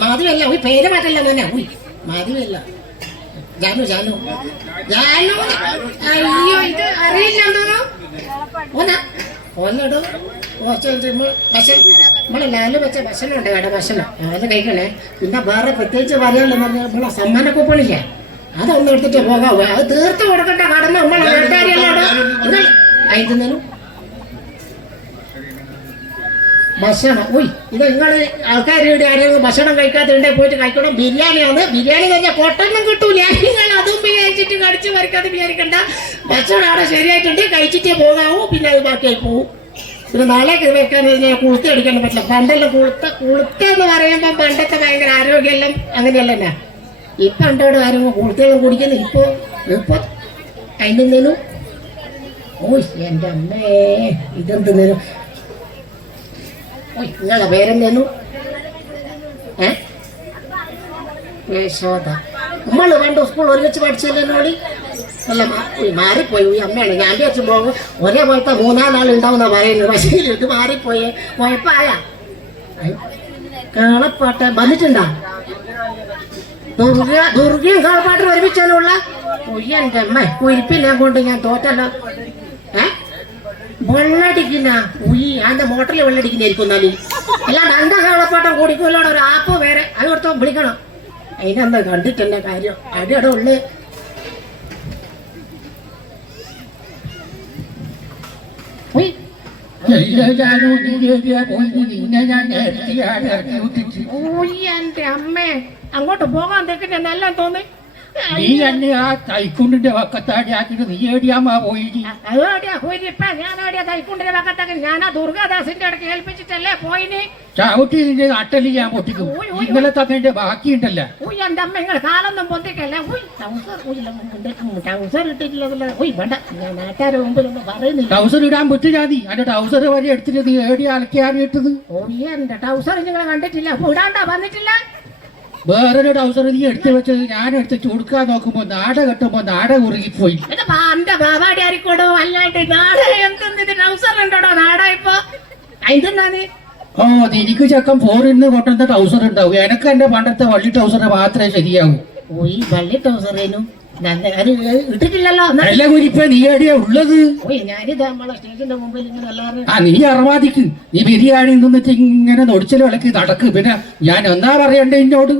മാധവല്ല ഉയ് പേര് മാറ്റല്ല തന്നെ ഉയ്. മാധുവല്ല ജാനു ജാനു. ജാനു അയ്യോ ഇത് അറിയില്ല ഓനാ നമ്മളെ ലാലു വെച്ച ഭക്ഷണമുണ്ട് ഇവിടെ ഭക്ഷണം. അത് കഴിക്കണേ. പിന്നെ വേറെ പ്രത്യേകിച്ച് പറയാനുള്ള നമ്മളെ സമ്മാന കൂപ്പണില്ലേ? അതൊന്നും എടുത്തിട്ട് പോകാവൂ. അത് തീർത്ത് കൊടുക്കേണ്ട കടമ നമ്മളെ നാട്ടുകാരിയല്ലോടോ നിങ്ങൾ അയക്കുന്നതിനും ഭക്ഷണം. ഉയ് ഇത് നിങ്ങൾ ആൾക്കാർ ഇവിടെ ആരെങ്കിലും ഭക്ഷണം കഴിക്കാത്തതുണ്ടെ പോയിട്ട് കഴിക്കണം. ബിരിയാണിയാണ്. ബിരിയാണി കഴിഞ്ഞാൽ കോട്ടൊന്നും കിട്ടൂല. നിങ്ങൾ അതും വിചാരിച്ചിട്ട് കടിച്ചു വരയ്ക്കാതെ വിചാരിക്കണ്ട. ഭക്ഷണം അവിടെ ശരിയായിട്ടുണ്ട്. കഴിച്ചിട്ടേ പോകാവൂ. പിന്നെ അത് ബാക്കിയായി പോവും. പിന്നെ നാളെ വെക്കാൻ കഴിഞ്ഞാൽ കുളുത്ത അടിക്കാൻ പറ്റില്ല. പണ്ടെല്ലാം കുളുത്ത കുളുത്ത എന്ന് പറയുമ്പോൾ പണ്ടത്തെ ഭയങ്കര ആരോഗ്യമെല്ലാം അങ്ങനെയല്ല ഇപ്പം ഉണ്ടോട് ആരും കുളുത്തെല്ലാം കുടിക്കുന്നു? ഇപ്പോൾ ഇപ്പോൾ അതിന് ഓ എന്റെ അമ്മേ ഇതെന്തെങ്കിലും നിങ്ങളെ പേരെന്തേനു ഏ? യശോദ. നമ്മൾ സ്കൂൾ ഒരുമിച്ച് പഠിച്ചല്ലേ നോടി അല്ല മാറിപ്പോയി. ഈ അമ്മയാണ്. ഞാൻ വെച്ചുമ്പോൾ ഒരേപോലത്തെ മൂന്നാലാൾ ഉണ്ടാവുന്ന പറയുന്നത്. പക്ഷേ ഇത് മാറിപ്പോയി. കുഴപ്പമായ. കേളപ്പാട്ട് വന്നിട്ടുണ്ടോ? ദുർഗ ദുർഗയും കേളപ്പാട്ടും ഒരുമിച്ചാലുള്ള ഉയ്യ എന്റെ അമ്മ. കുരിപ്പിനെ കൊണ്ട് ഞാൻ തോറ്റല്ലോ. ഏ? വെള്ളടിക്കുന്ന ഉയ്യ് അതിന്റെ മോട്ടറിൽ വെള്ളടിക്കുന്നതായിരിക്കും എന്നാൽ. അല്ലാണ്ട് അന്റെ കേളപ്പാട്ടം കുടിക്കൂലോടെ ഒരു ആപ്പ് വേറെ. അത് കൊടുത്തോ വിളിക്കണം. അതിനെന്താ കണ്ടിട്ടെന്നെ കാര്യം? അടിയുടെ ഉയ്. ഉയ്യ എന്റെ അമ്മേ. അങ്ങോട്ട് പോകാൻ തെക്കിട്ട് നല്ല തോന്നി നീ തന്നെ ആ തൈക്കുണ്ടിന്റെ വക്കത്താടി ആക്കിട്ട് നീ എടിയാമാ പോയി അതോടെയാ കുരിപ്പ ഞാനോടെയാ തൈക്കുണ്ടിന്റെ ഭാഗത്തൊക്കെ ഞാനാ ദുർഗാദാസിന്റെ അടുക്ക് ഏൽപ്പിച്ചിട്ടല്ലേ പോയിന്? ചവിട്ടി നിന്റെ നട്ടൽ ഞാൻ പൊട്ടിക്കും. ഇന്നലെ തന്നെ ബാക്കിയുണ്ടല്ലോ ഉയ് എന്റെ അമ്മ നിങ്ങൾ കാലൊന്നും പൊന്തിക്കല്ലേ. ഉയ് ടൗസർ ടൗസർ ഇട്ടിട്ടില്ല ഉയ് വേണ്ട. ഞാൻ നാട്ടുകാരുടെ മുമ്പിലൊന്നും പറയുന്നില്ല. ടൗസർ ഇടാൻ പറ്റില്ല നീ അതിന്റെ ടൗസർ വരെ എടുത്തിട്ട് നീ ഏടി അലക്കിയാറിയിട്ടത്? ഓ എന്റെ എന്റെ ടൗസർ നിങ്ങൾ കണ്ടിട്ടില്ല. ഇടാണ്ടാ വന്നിട്ടില്ല? വേറൊരു ടൗസർ നീ എടുത്തു വെച്ചത് ഞാൻ എടുത്ത് ചുടുക്കാൻ നോക്കുമ്പോ നാട കെട്ടുമ്പോ നാട ഉറുകിപ്പോയി എന്റെ ബാബാടി ആരിക്കോടോ അല്ലാണ്ട് നാട എന്തെന്ന് ഇത് ടൗസർ ഉണ്ടോടോ നാടാ ഇപ്പൊ? എന്തെന്നാണ് ഓ എനിക്ക് ചക്കം ഫോറിന്ന് കൊണ്ടുവന്ന ടൗസർ ഉണ്ടാവും. എനക്ക് എന്റെ പണ്ടത്തെ വള്ളി ടൗസർ മാത്രമേ ശരിയാവൂ. ഉയ് വള്ളി ടൗസറേനു അത് ഇട്ടിട്ടില്ലല്ലോ എന്നാ? നല്ല കുരിപ്പ നീ എവിടെയാ ഉള്ളത്? ആ നീ അറവാദിക്ക് നീ ബിരിയാണി നിന്നിട്ട് ഇങ്ങനെ നൊടിച്ചൽ വിളക്ക് നടക്ക്. പിന്നെ ഞാൻ എന്താ പറയണ്ടേ എന്നോട്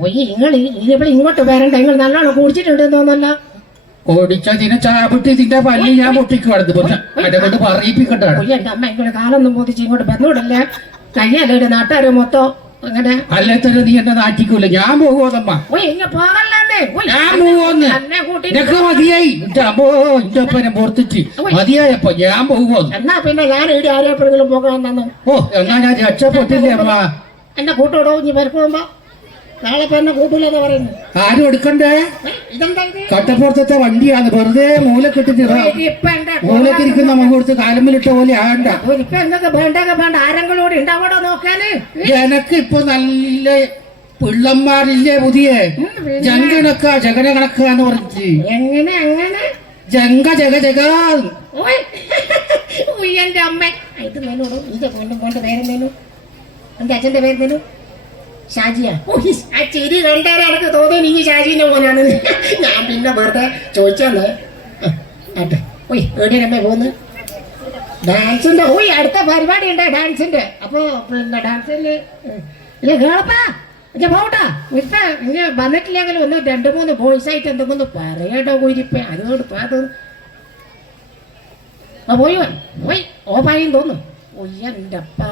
ഉയ് നിങ്ങൾ ഇവിടെ ഇങ്ങോട്ട് വരണ്ട. നിങ്ങൾ നല്ലോണം കുടിച്ചിട്ടുണ്ട് തോന്നല്ല ഓടിച്ചതിനെ ചാപിട്ട് ഇതിന്റെ പല്ലി ഞാൻ പൊട്ടിക്ക് കടന്നു പിന്നെ എന്നെ കൊണ്ട് പറയിപ്പിക്കണ്ടാണ്. ഉയ്യ എന്റെ അമ്മ ഇങ്ങനെ കാലൊന്നും പോതിച്ച് ഇങ്ങോട്ട് ബന്ധമിടല്ലേ കയ്യല്ലേ നാട്ടുകാര് മൊത്തം അങ്ങനെ. അല്ലാത്തത് നീ എന്നെ നാട്ടിക്കൂല ഞാൻ പോകുമോന്നമ്മ എന്റെ എന്റെ മതിയായപ്പോ ഞാൻ പോകുമോന്ന് എന്നാ പിന്നെ ഞാൻ ഇവിടെ ആരെപ്പോഴെങ്കിലും പോകാൻ ഓ എന്നാ ഞാൻ രക്ഷപ്പെട്ടില്ലേ അമ്മ? എന്നെ കൂട്ടോടോ ഇനി പരിക്കുമ്പോ നാളെ എന്നെ കൂട്ടൂലെന്ന് ആരും എടുക്കണ്ടേ? കട്ടപ്പുറത്തെ വണ്ടിയാണ്. വെറുതെ മൂലക്കെട്ടിട്ട് മൂലക്കിരിക്കുന്ന മുഖത്ത് കാലമ്മിലിട്ട പോലെ ആണ്ട ഇപ്പൊ എന്തൊക്കെ വേണ്ടൊക്കെ വേണ്ട? ആരെങ്കിലും കൂടി ഉണ്ടാവണോ നോക്കാന്? എനക്ക് ഇപ്പൊ നല്ല പിള്ളന്മാരില്ലേ പുതിയ? ജങ്കണക്ക ജഗന കണക്കാന്ന് പറഞ്ഞിട്ട്. എങ്ങനെ എങ്ങനെ? ജങ്ക ജഗ ജഗ. എന്റെ അമ്മ. ഇത് മേനോടോ ഇത് കൊണ്ട് കൊണ്ട് പേരെന്തേനു എന്റെ അച്ഛന്റെ പേരെന്തേനു ഷാജിയ? ഓ ആ ചിരി കണ്ടാലും എനിക്ക് തോന്നി നീ ഷാജിന്റെ മോനാണ്. ഞാൻ പിന്നെ വെറുതെ ചോദിച്ചാന്ന്. ആട്ടെ. ഓയ് എവിടെയമ്മേ പോന്ന് ഡാൻസിന്റെ ഓയ് അടുത്ത പരിപാടി ഉണ്ട് ഡാൻസിന്റെ. അപ്പോ പിന്നെ ഡാൻസിന് ഇല്ല കേളപ്പാ. ഇല്ല പോട്ടാ ഇപ്പൊ ഇനി വന്നിട്ടില്ലെങ്കിൽ ഒന്ന് രണ്ട് മൂന്ന് ബോയ്സ് ആയിട്ട് എന്തെങ്കിലും ഒന്ന് പറയട്ടോ കുരിപ്പ അതുകൊണ്ട് പാത് ആ പോയി. പോയി. ഓപ്പായും തോന്നും. ഒയ്യ എന്റെ അപ്പാ.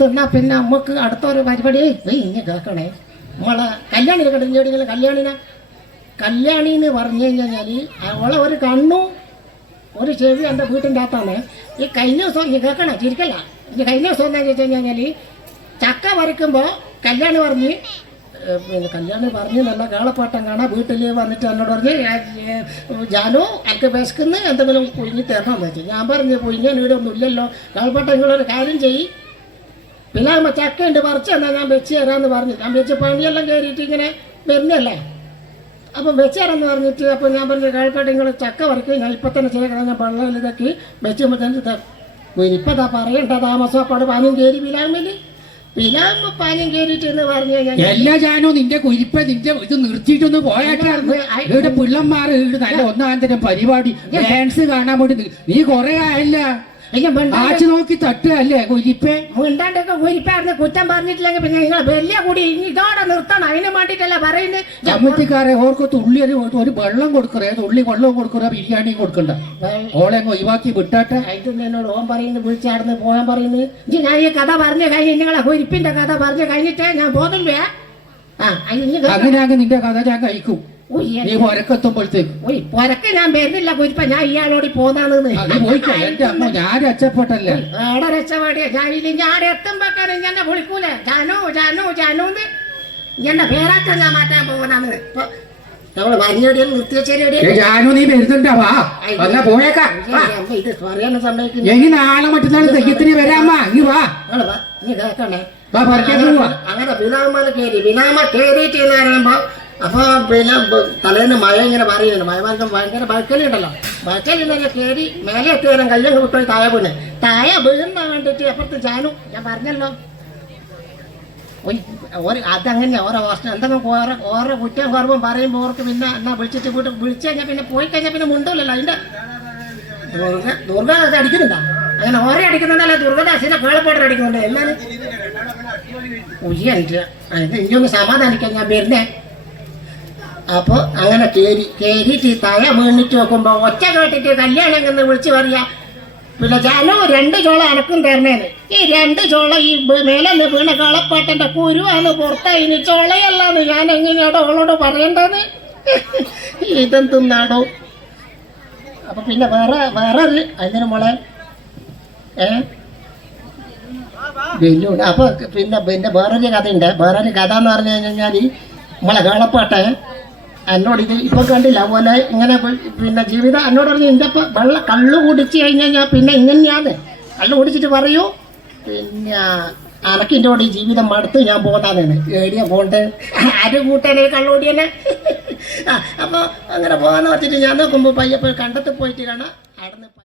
തിന്നാ പിന്നെ നമുക്ക് അടുത്തൊരു പരിപാടി. ഇനി കേൾക്കണേ നമ്മളെ കല്യാണി കണ്ടില്ലേ? കല്യാണിനെ? കല്യാണി എന്ന് പറഞ്ഞു കഴിഞ്ഞാൽ അവളെ ഒരു കണ്ണും ഒരു ചെവി എന്റെ വീട്ടിന്റെ അകത്താണ്. ഈ കഴിഞ്ഞ ദിവസം ഇനി കേൾക്കണേ ചിരിക്കല്ല. ഈ കഴിഞ്ഞ ദിവസം എന്താണെന്ന് വെച്ച് കഴിഞ്ഞാൽ ചക്ക വരയ്ക്കുമ്പോൾ കല്യാണി പറഞ്ഞ് പിന്നെ കല്യാണി പറഞ്ഞ് നല്ല കേളപ്പാട്ടം കാണാം വീട്ടിൽ വന്നിട്ട് എന്നോട് പറഞ്ഞ് "ഞാൻ, ജാനു എനിക്ക് വിശക്കുന്നു എന്തെങ്കിലും കുഞ്ഞി തരണമെന്ന് വെച്ചു ഞാൻ പറഞ്ഞു കുഞ്ഞാൻ ഇവിടെ ഒന്നും ഇല്ലല്ലോ. കേളപ്പാട്ടം നിങ്ങളൊരു കാര്യം ചെയ്യ്. പിന്നെ അമ്മ ചക്ക ഉണ്ട് പറിച്ച് എന്നാൽ ഞാൻ വെച്ച് തരാമെന്ന് പറഞ്ഞു. ഞാൻ വെച്ച് പണിയെല്ലാം കയറിയിട്ട് ഇങ്ങനെ വരുന്നല്ലേ അപ്പം വെച്ച് തരാമെന്ന് പറഞ്ഞിട്ട് അപ്പം ഞാൻ പറഞ്ഞു കേൾക്കട്ടെ നിങ്ങൾ ചക്ക പറിക്കും. ഞാൻ ഇപ്പം തന്നെ ചെയ്യണം ഞാൻ വെള്ളം വെച്ച് വെച്ചുമ്പോൾ തന്നെ ഇപ്പം താ പറയണ്ട താമസം അപ്പോൾ പാനും കയറി വേണ്ടി പിലാമ്പ് പാനും കയറിയിട്ട് എന്ന് പറഞ്ഞു കഴിഞ്ഞാൽ എല്ലാ ജാനോ നിന്റെ കുരിപ്പ നിന്റെ ഇത് നിർത്തിയിട്ടൊന്ന് പോയാട്ടാണ് ഇവിടെ പിള്ളന്മാർ ഇവിടെ നല്ല ഒന്നാം തരം പരിപാടി. ഡാൻസ് കാണാൻ വേണ്ടി നീ കൊറേ ആയല്ല. ആച്ചു നോക്കി തട്ടുകയല്ലേ കുരിപ്പേ മിണ്ടാണ്ടൊക്കെ കുരിപ്പായിരുന്നു കുറ്റം പറഞ്ഞിട്ടില്ലെങ്കിൽ പിന്നെ നിങ്ങൾ വലിയ കൂടി ഇനി ഇതോടെ നിർത്തണം. അതിന് വേണ്ടിട്ടല്ല പറയുന്നത് കമ്മിറ്റിക്കാരെ ഓർക്ക് തുള്ളി ഒരു ഒരു വെള്ളം കൊടുക്കറേ തുള്ളി വെള്ളം കൊടുക്കറ ബിരിയാണി കൊടുക്കണ്ട. ഓളെ ഒഴിവാക്കി വിട്ടാട്ടെ. അതിന് എന്നോട് ഓൻ പറയുന്നത് വിളിച്ചാടുന്ന് പോകാൻ പറയുന്നു. ഇനി ഞാൻ ഈ കഥ പറഞ്ഞു കഴിഞ്ഞ് നിങ്ങളെ കുരിപ്പിന്റെ കഥ പറഞ്ഞു കഴിഞ്ഞിട്ടേ ഞാൻ പോകുന്നില്ലേ ആ അത് ഇനി നിന്റെ കഥ ഞാൻ കഴിക്കും. നീ പൊരക്കെത്തുമ്പോഴത്തേക്ക് ഉയ്യ്, പൊരക്ക് ഞാൻ വരുന്നില്ല കുരിപ്പ ഞാൻ ഇയാളോട് പോന്നാണെന്ന്. അത് പോയിക്കോ. എന്റെ അമ്മ ഞാൻ രക്ഷപ്പെട്ടല്ലേ? ആടെ രക്ഷപാടിയ. ഞാൻ ഇല്ലെങ്കിൽ ഞാൻ എത്തുമ്പോക്കാണ് എന്നെ വിളിക്കൂലേ? ജാനു ജാനു ജാനു എന്റെ പേരാക്ക ഞാൻ മാറ്റാൻ പോകണമെന്ന് നമ്മൾ മരിയടിയും നിർത്തിയച്ചേരിയടിയും ജാനു നീ വരുന്നുണ്ടാ? വാ. വന്നാ പോയേക്കാം. ഇത് പറയാനും സമ്മതിക്കുന്നു എങ്ങി നാളെ മറ്റന്നാൾ തെയ്യത്തിന് വരാമ്മ ഇങ്ങ് വാ. നീ ഇനി കേക്കണേ. അങ്ങനെ വിനാമല കേറി വിനാമ കേറിയിട്ട് എന്ന് പറയുമ്പോ അപ്പൊ പിന്നെ തലേന്ന് മഴ ഇങ്ങനെ പറയുന്നു മഴ മാർഗം ഭയങ്കര ബാക്കലി ഉണ്ടല്ലോ. ബാക്കലി ഉണ്ടല്ലോ കയറി മേലെ എത്തി വരാൻ കയ്യൊക്കെ വിട്ടു താഴെ വീണ് താഴെ വീഴുന്ന കണ്ടിട്ട് അപ്പുറത്ത് ജാനു ഞാൻ പറഞ്ഞല്ലോ. ഒരു അതങ്ങനെ ഓരോ വർഷം എന്തെങ്കിലും ഓരോ ഓരോ കുറ്റം കുറവും പറയുമ്പോൾ ഓർക്ക് പിന്നെ എന്നാ വിളിച്ചിട്ട് വീട്ട് വിളിച്ചു കഴിഞ്ഞാൽ പിന്നെ പോയി കഴിഞ്ഞാൽ പിന്നെ മുണ്ടല്ലോ അതിന്റെ. ദുർഗ ദുർഗാദാസ് അടിക്കുന്നുണ്ടോ? അങ്ങനെ ഓരോ അടിക്കുന്നുണ്ടല്ലേ ദുർഗദാസിനെ കേളപ്പോട്ടർ അടിക്കുന്നുണ്ട്. എന്നാണ് ഉയ്യ അത് എനിക്കൊന്ന് സമാധാനിക്കാൻ ഞാൻ വരുന്നേ. അപ്പോൾ അങ്ങനെ കയറി കയറിയിട്ട് തല വീണിട്ട് നോക്കുമ്പോൾ ഒച്ച കേട്ടിട്ട് കല്യാണം എന്ന് വിളിച്ച് പറയാ പിന്നെ ചാലോ രണ്ട് ചോള അനക്കും തരണേന്ന്. ഈ രണ്ട് ചോള ഈ ബ- മേലെ നിന്ന് വീണ കളപ്പാട്ടന്റെ കുരുവാന്ന് പുറത്തായി ഇനി ചോളയല്ലാന്ന് ഞാൻ എങ്ങനെയാണോ അവളോട് പറയേണ്ടത്? ഇതെന്തുന്നാടോ അപ്പൊ പിന്നെ വേറെ വേറെ ഒരു അതിന് മോളെ ഏ? ബെല്ലൂൺ അപ്പൊ പിന്നെ പിന്നെ വേറൊരു കഥയുണ്ട് വേറൊരു കഥ എന്ന് പറഞ്ഞു കഴിഞ്ഞാൽ നമ്മളെ കേളപ്പാട്ടെ എന്നോട് ഇത് ഇപ്പൊ കണ്ടില്ല. അതുപോലെ ഇങ്ങനെ പിന്നെ ജീവിതം എന്നോട് പറഞ്ഞു എന്റെ ഇപ്പം വെള്ള കള്ളു കുടിച്ച് കഴിഞ്ഞാൽ ഞാൻ പിന്നെ ഇങ്ങനെയാണ് കള്ളു കുടിച്ചിട്ട് പറയൂ. പിന്നെ അനക്കിന്റെ കൂടെ ജീവിതം മടുത്ത് ഞാൻ പോകുന്നതാണ് ഏടിയ പോണ്ട്? ആര് കൂട്ടാനെ കള്ളുകൂടിയനെ അപ്പോൾ അങ്ങനെ പോകാന്ന് വെച്ചിട്ട് ഞാൻ നോക്കുമ്പോൾ പയ്യപ്പോൾ കണ്ടത്ത് പോയിട്ട് കാണാം. അവിടെ